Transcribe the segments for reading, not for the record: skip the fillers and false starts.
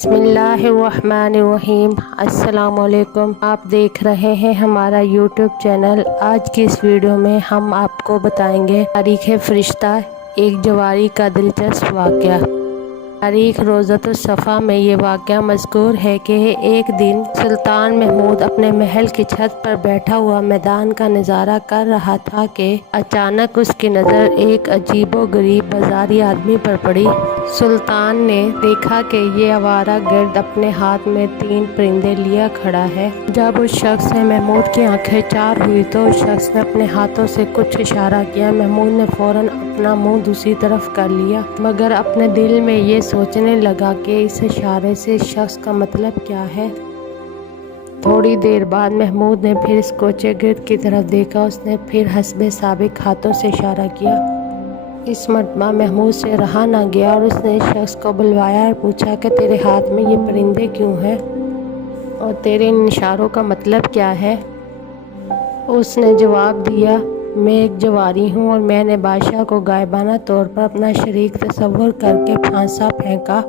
بسم اللہ الرحمن الرحیم۔ السلام علیکم، آپ دیکھ رہے ہیں ہمارا یوٹیوب چینل۔ آج کی اس ویڈیو میں ہم آپ کو بتائیں گے تاریخ فرشتہ، ایک جواری کا دلچسپ واقعہ۔ تاریخ روضۃ الصفا میں یہ واقعہ مذکور ہے کہ ایک دن سلطان محمود اپنے محل کی چھت پر بیٹھا ہوا میدان کا نظارہ کر رہا تھا کہ اچانک اس کی نظر ایک عجیب و غریب بازاری آدمی پر پڑی۔ سلطان نے دیکھا کہ یہ آوارہ گرد اپنے ہاتھ میں 3 پرندے لیا کھڑا ہے۔ جب اس شخص سے محمود کی آنکھیں چار ہوئی تو اس شخص نے اپنے ہاتھوں سے کچھ اشارہ کیا۔ محمود نے فوراً اپنا منہ دوسری طرف کر لیا، مگر اپنے دل میں یہ سوچنے لگا کہ اس اشارے سے اس شخص کا مطلب کیا ہے۔ تھوڑی دیر بعد محمود نے پھر اس کوچے گرد کی طرف دیکھا۔ اس نے پھر حسب سابق ہاتھوں سے اشارہ کیا۔ اس مرتبہ محمود سے رہا نہ گیا اور اس نے اس شخص کو بلوایا اور پوچھا کہ تیرے ہاتھ میں یہ پرندے کیوں ہیں اور تیرے ان اشاروں کا مطلب کیا ہے؟ اس نے جواب دیا، میں ایک جواری ہوں اور میں نے بادشاہ کو غائبانہ طور پر اپنا شریک تصور کر کے پھانسا پھینکا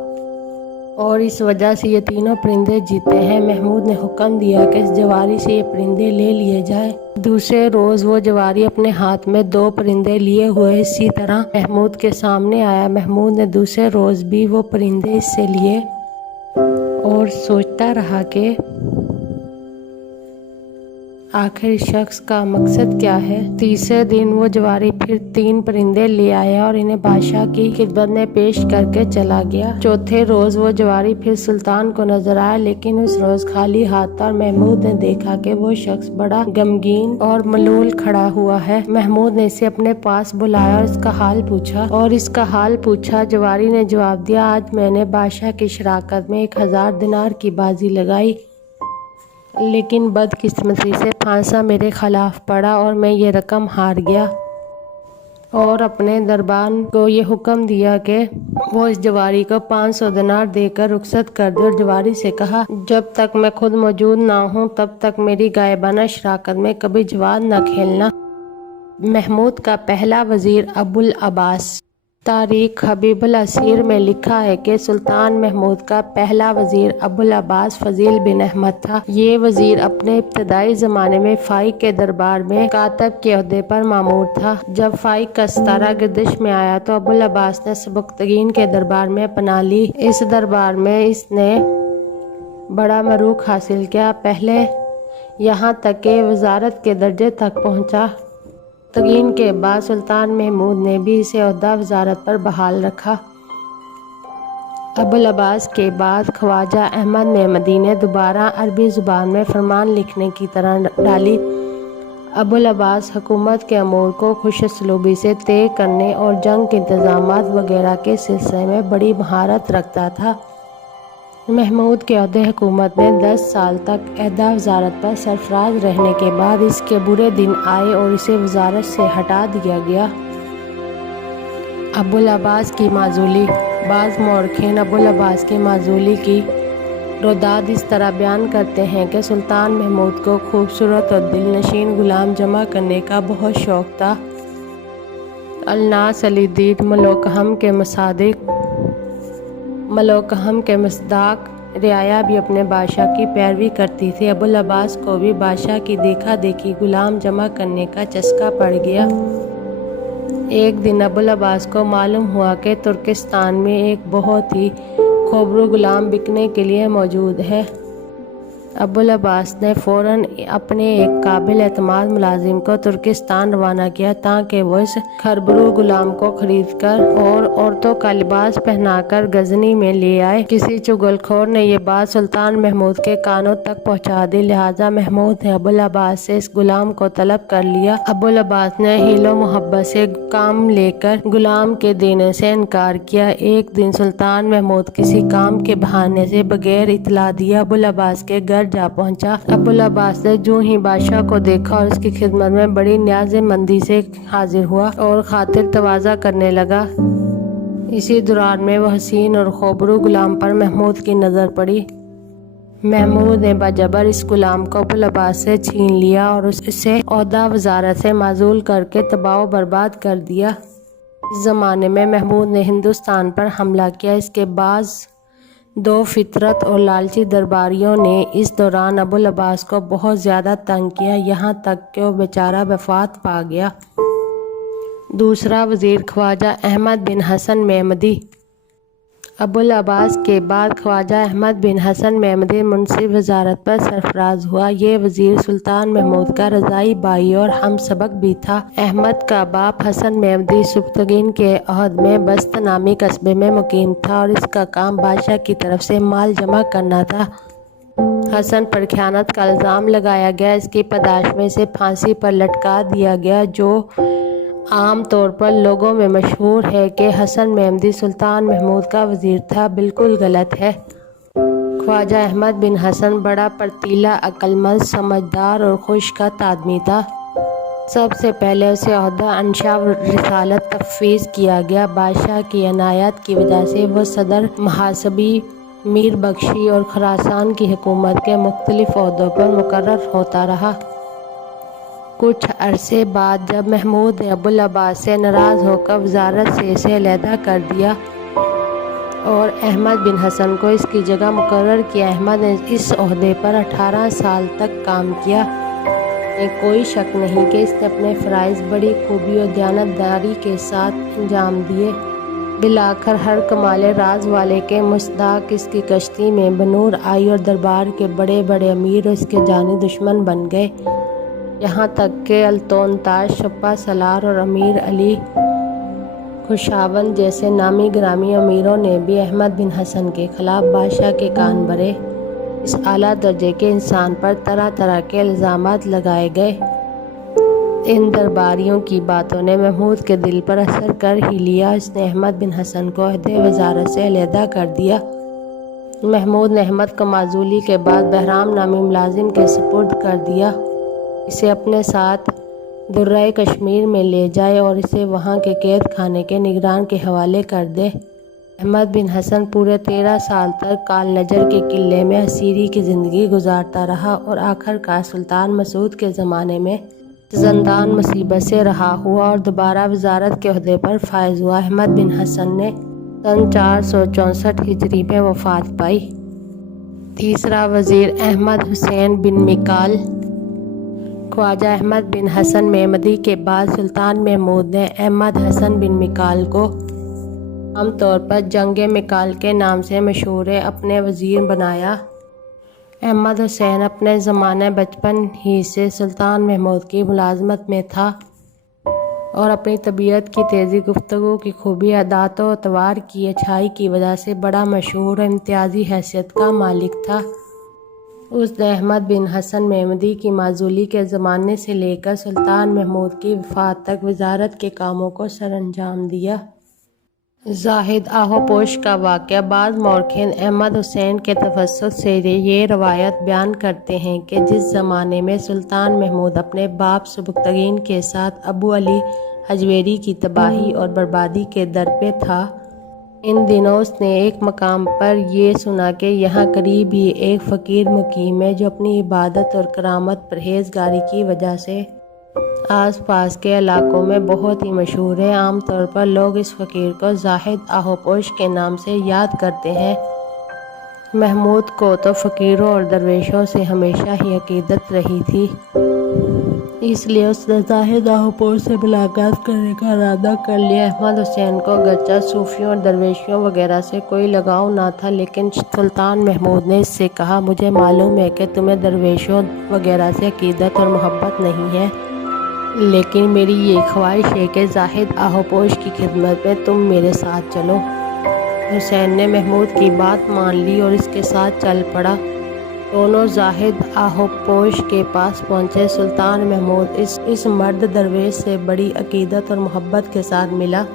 اور اس وجہ سے یہ تینوں پرندے جیتے ہیں۔ محمود نے حکم دیا کہ اس جواری سے یہ پرندے لے لیے جائیں۔ دوسرے روز وہ جواری اپنے ہاتھ میں 2 پرندے لیے ہوئے اسی طرح محمود کے سامنے آیا۔ محمود نے دوسرے روز بھی وہ پرندے اس سے لیے اور سوچتا رہا کہ آخر اس شخص کا مقصد کیا ہے۔ تیسرے دن وہ جواری پھر 3 پرندے لے آیا اور انہیں بادشاہ کی خدمت میں پیش کر کے چلا گیا۔ چوتھے روز وہ جواری پھر سلطان کو نظر آیا، لیکن اس روز خالی ہاتھ تھا اور محمود نے دیکھا کہ وہ شخص بڑا غمگین اور ملول کھڑا ہوا ہے۔ محمود نے اسے اپنے پاس بلایا اور اس کا حال پوچھا۔ جواری نے جواب دیا، آج میں نے بادشاہ کی شراکت میں 1000 دینار کی بازی لگائی، لیکن بدقسمتی سے پھانسا میرے خلاف پڑا اور میں یہ رقم ہار گیا، اور اپنے دربان کو یہ حکم دیا کہ وہ اس جواری کو 500 دینار دے کر رخصت کر دے، اور جواری سے کہا، جب تک میں خود موجود نہ ہوں تب تک میری غائبانہ شراکت میں کبھی جواد نہ کھیلنا۔ محمود کا پہلا وزیر ابوالعباس۔ تاریخ حبیب الاسیر میں لکھا ہے کہ سلطان محمود کا پہلا وزیر ابوالعباس فضیل بن احمد تھا۔ یہ وزیر اپنے ابتدائی زمانے میں فائق کے دربار میں کاتب کے عہدے پر مامور تھا۔ جب فائق کا ستارہ گردش میں آیا تو ابوالعباس نے سبکتگین کے دربار میں پناہ لی۔ اس دربار میں اس نے بڑا معروف حاصل کیا، پہلے یہاں تک کہ وزارت کے درجے تک پہنچا۔ تگین کے بعد سلطان محمود نے بھی اسے عہدہ وزارت پر بحال رکھا۔ ابوالعباس کے بعد خواجہ احمد محمدی نے دوبارہ عربی زبان میں فرمان لکھنے کی طرح ڈالی۔ ابوالعباس حکومت کے امور کو خوش اسلوبی سے طے کرنے اور جنگ کے انتظامات وغیرہ کے سلسلے میں بڑی مہارت رکھتا تھا۔ محمود کے عہدہ حکومت میں 10 سال تک عہدہ وزارت پر سرفراز رہنے کے بعد اس کے برے دن آئے اور اسے وزارت سے ہٹا دیا گیا۔ ابوالعباس کی معزولی۔ بعض مورخین ابوالعباس کی معزولی کی روداد اس طرح بیان کرتے ہیں کہ سلطان محمود کو خوبصورت اور دل نشین غلام جمع کرنے کا بہت شوق تھا۔ الناس الجدید ملوکہم کے مصداق رعایا بھی اپنے بادشاہ کی پیروی کرتی تھی۔ ابوالعباس کو بھی بادشاہ کی دیکھا دیکھی غلام جمع کرنے کا چسکا پڑ گیا۔ ایک دن ابوالعباس کو معلوم ہوا کہ ترکستان میں ایک بہت ہی خوبرو غلام بکنے کے لیے موجود ہے۔ ابوالعباس نے فوراً اپنے ایک قابل اعتماد ملازم کو ترکستان روانہ کیا تاکہ وہ اس خربرو غلام کو خرید کر اور عورتوں کا لباس پہنا کر غزنی میں لے آئے۔ کسی چغل خور نے یہ بات سلطان محمود کے کانوں تک پہنچا دی، لہٰذا محمود نے ابوالعباس سے اس غلام کو طلب کر لیا۔ ابوالعباس نے حیل و محبت سے کام لے کر غلام کے دینے سے انکار کیا۔ ایک دن سلطان محمود کسی کام کے بہانے سے بغیر اطلاع دیے ابوالعباس کے گھر جا پہنچا۔ ابوالعباس نے جو ہی بادشاہ کو دیکھا اور اس کی خدمت میں بڑی نیاز مندی سے حاضر ہوا اور خاطر تواضع کرنے لگا۔ اسی دوران میں وہ حسین اور خوبرو غلام پر محمود کی نظر پڑی۔ محمود نے بجبر اس غلام کو ابوالعباس سے چھین لیا اور اسے عہدہ وزارت سے معزول کر کے تباہ و برباد کر دیا۔ اس زمانے میں محمود نے ہندوستان پر حملہ کیا۔ اس کے بعض दो फितरत और लालची दरबारियों ने इस दौरान अबुल अब्बास को बहुत ज़्यादा तंग किया, यहाँ तक कि वो बेचारा वफात पा गया। दूसरा वज़ीर ख्वाजा अहमद बिन हसन मेहमदी। अबुल अब्बास के बाद ख्वाजा अहमद बिन हसन मेहमदी मुंसिफ वजारत पर सरफराज हुआ। ये वज़ीर सुल्तान महमूद का रज़ाई भाई और हम सबक भी था। अहमद का बाप हसन मेहमदी सुब्तगीन के अहद में बस्त नामी कस्बे में मुकीम था और इसका काम बादशाह की तरफ से माल जमा करना था। हसन पर खयानत का इल्ज़ाम लगाया गया। इसकी पादाश में से फांसी पर लटका दिया गया, जो आम तौर पर लोगों में मशहूर है कि हसन मेहमदी सुल्तान महमूद का वज़ीर था, बिल्कुल गलत है। ख्वाजा अहमद बिन हसन बड़ा परतीला, अक्लमंद, समझदार और खुशखत आदमी था। सबसे पहले उसे ओहदा अंशा रिसालत तफवीज़ किया गया। बादशाह की अनायत की वजह से वो सदर, महासबी, मीर बख्शी और खुरासान की हुकूमत के मुख्तलिफ ओहदों पर मुकर्रर होता रहा। कुछ अरसे बाद जब महमूद ने अबुल अब्बास से नाराज़ होकर वजारत से इसे अलहदा कर दिया और अहमद बिन हसन को इसकी जगह मुकर्रर किया। अहमद ने इस ओहदे पर 18 साल तक काम किया। कोई शक नहीं कि इसने अपने फ़राइज़ बड़ी खूबी और दयानतदारी के साथ अंजाम दिए। बिलाखिर हर कमाले राज वाले के मुस्तदाक इसकी कश्ती में बनूर आई और दरबार के बड़े बड़े अमीर इसके जानी दुश्मन बन गए। यहाँ तक कि अल्तोनताश, शप्पा सलार और अमीर अली खुशावंद जैसे नामी ग्रामी अमीरों ने भी अहमद बिन हसन के खिलाफ बादशाह के कान भरे। इस आला दर्जे के इंसान पर तरह तरह के इल्ज़ामात लगाए गए। इन दरबारियों की बातों ने महमूद के दिल पर असर कर ही लिया। इसने अहमद बिन हसन को अहदे वजारत से अलहदा कर दिया। महमूद ने अहमद को माजूली के बाद बहराम नामी मुलाजिम के सुपुर्द कर दिया। इसे अपने साथ दुर्राए कश्मीर में ले जाए और इसे वहाँ के कैद खाने के निगरान के हवाले कर दे। अहमद बिन हसन पूरे 13 साल तक काल नजर के किले में असीरी की ज़िंदगी गुजारता रहा और आखिरकार सुल्तान मसूद के ज़माने में ज़ंदान मुसीबत से रहा हुआ और दोबारा वजारत के ओहदे पर फायज हुआ। अहमद बिन हसन ने सन 464 हिजरी में वफ़ात पाई। तीसरा वज़ीर अहमद हुसैन बिन मिकाल। ख्वाजा अहमद बिन हसन मेहमदी के बाद सुल्तान महमूद ने अहमद हसन बिन मिकाल को आमतौर पर जंग मिकाल के नाम से मशहूर अपने वज़ीर बनाया। अहमद हुसैन अपने ज़माने बचपन ही से सुल्तान महमूद की मुलाजमत में था और अपनी तबीयत की तेज़ी, गुफ्तगू की खूबी, अदात व अतवार की अच्छाई की वजह से बड़ा मशहूर इम्तियाजी हैसियत का मालिक था। उसने अहमद बिन हसन मेहमदी की माजूली के ज़माने से लेकर सुल्तान महमूद की वफ़ात तक वजारत के कामों को सरअंजाम दिया। जाहिद आहोपोश का वाक़या। बाद मौरखीन अहमद हुसैन के तफस्सुस से ये रवायत बयान करते हैं कि जिस ज़माने में सुल्तान महमूद अपने बाप सुबुक्तगीन के साथ अबू अली हजवेरी की तबाही और बर्बादी के दर पे था, इन दिनों उसने एक मकाम पर ये सुना कि यहाँ करीब ही एक फ़कीर मुकीम है जो अपनी इबादत और करामत परहेज़गारी की वजह से आस पास के इलाकों में बहुत ही मशहूर है। आम तौर पर लोग इस फ़कीर को जाहिद आहोपोश के नाम से याद करते हैं। महमूद को तो फ़कीरों और दरवेशों से हमेशा ही अकीदत रही थी, इसलिए उसने जाहिद आहोपोश से मुलाकात करने का इरादा कर लिया। अहमद हुसैन को अगरचे सूफियों और दरवेशियों वगैरह से कोई लगाव ना था, लेकिन सुल्तान महमूद ने इससे कहा, मुझे मालूम है कि तुम्हें दरवेशों वगैरह से अकीदत और मोहब्बत नहीं है, लेकिन मेरी ये ख्वाहिश है कि जाहिद आहोपोश की खिदमत में तुम मेरे साथ चलो। हुसैन ने महमूद की बात मान ली और इसके साथ चल पड़ा। दोनों जाहिद आहोपोश के पास पहुँचे। सुल्तान महमूद इस मर्द दरवेश से बड़ी अकीदत और मोहब्बत के साथ मिला।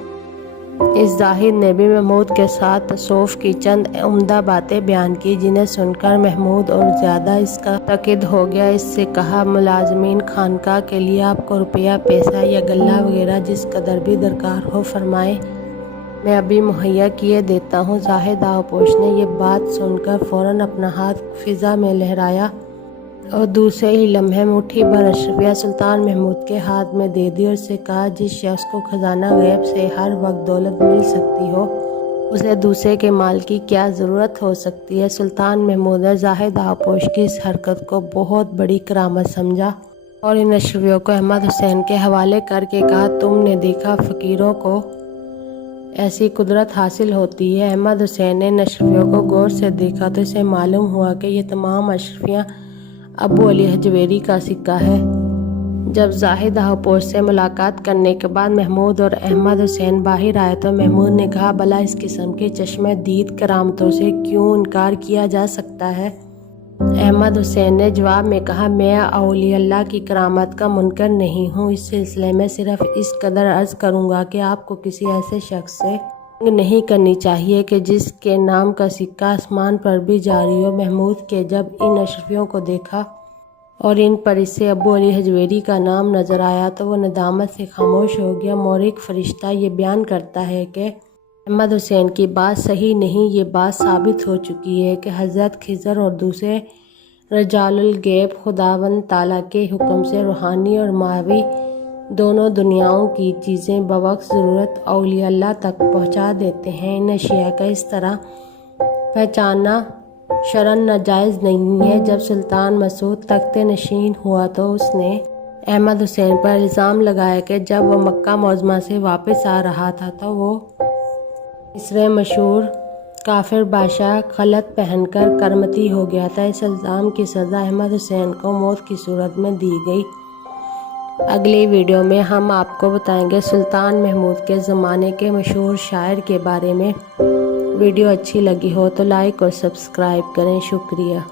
इस जाहिद ने भी महमूद के साथ तसव्वुफ़ की चंद उम्दा बातें बयान की, जिन्हें सुनकर महमूद और ज़्यादा इसका तकीद हो गया। इससे कहा, मुलाजमीन खानका के लिए आपको रुपया, पैसा या गल्ला वगैरह जिस कदर भी दरकार हो फरमाएं, मैं अभी मुहैया किए देता हूँ। जाहिद आहोपोश ने यह बात सुनकर फ़ौरन अपना हाथ फ़िज़ा में लहराया और दूसरे ही लम्हे मुट्ठी भर अशरफिया सुल्तान महमूद के हाथ में दे दी और उससे कहा, जिस शख्स को खजाना गैब से हर वक्त दौलत मिल सकती हो उसे दूसरे के माल की क्या ज़रूरत हो सकती है। सुल्तान महमूद ने जाहिद आपोश की इस हरकत को बहुत बड़ी करामत समझा और इन अशरफियों को अहमद हुसैन के हवाले करके कहा, तुमने देखा फ़कीरों को ऐसी कुदरत हासिल होती है। अहमद हुसैन ने इन अशरफियों को गौर से देखा तो इसे मालूम हुआ कि ये तमाम अशरफियाँ अबू अली हजवेरी का सिक्का है। जब जाहिद आपोश से मुलाकात करने के बाद महमूद और अहमद हुसैन बाहर आए तो महमूद ने कहा, भला इस किस्म के चश्मे दीद करामतों से क्यों इनकार किया जा सकता है। अहमद हुसैन ने जवाब में कहा, मैं औलिया अल्लाह की करामत का मुनकर नहीं हूँ। इस सिलसिले में सिर्फ इस कदर अर्ज़ करूँगा कि आपको किसी ऐसे शख्स से नहीं करनी चाहिए कि जिसके नाम का सिक्का आसमान पर भी जारी हो। महमूद के जब इन अशरफियों को देखा और इन पर इससे अबू अली हजवेरी का नाम नज़र आया तो वो नदामत से खामोश हो गया। मौरिक फरिश्ता ये बयान करता है कि अहमद हुसैन की बात सही नहीं, ये बात साबित हो चुकी है कि हज़रत खिज़र और दूसरे रजालुल गैब खुदावंद ताला के हुक्म से रूहानी और मावी दोनों दुनियाओं की चीज़ें बवक्त ज़रूरत औलिया अल्लाह तक पहुँचा देते हैं। इन अशिया का इस तरह पहचानना शरन नाजायज़ नहीं है। जब सुल्तान मसूद तख्ते नशीन हुआ तो उसने अहमद हुसैन पर इल्ज़ाम लगाया कि जब वो मक्का मौज़मा से वापस आ रहा था तो वो मिस्र मशहूर काफिर बादशाह खलत पहनकर करमती हो गया था। इस इल्ज़ाम की सज़ा अहमद हुसैन को मौत की सूरत में दी गई। अगली वीडियो में हम आपको बताएंगे सुल्तान महमूद के ज़माने के मशहूर शायर के बारे में। वीडियो अच्छी लगी हो तो लाइक और सब्सक्राइब करें। शुक्रिया।